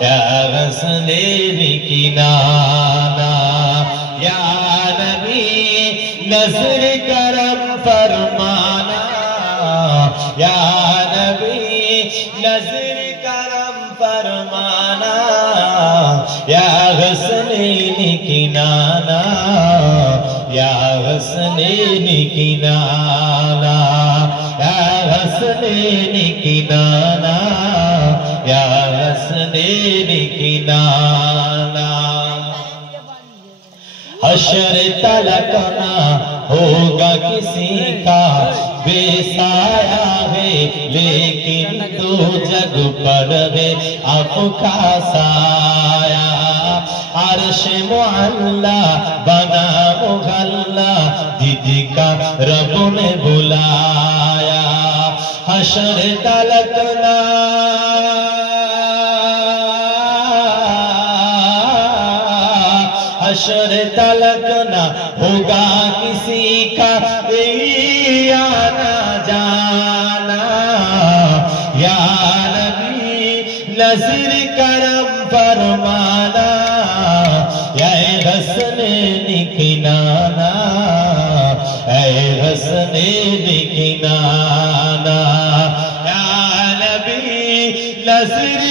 یا حسنین کی نانا یا نبی نظر کرم فرمانا یا نبی نظر کرم فرمانا یا حسنین کی نانا یا حسنین کی نانا یا حسنین کی نانا یا حسنین کی نانا حشر تلک نہ ہوگا کسی کا بے سایہ ہے لیکن تو جگ پر ہے آپ کا سایہ عرش معلا بنا مغلا دیدی کا رب نے بلایا حشر تلک نہ حشر تلک نہ ہوگا کسی کا آنا جانا یا نبی نظر کرم فرمانا یا حسنین کی نانا اے حسنین کی نانا یا نبی نظر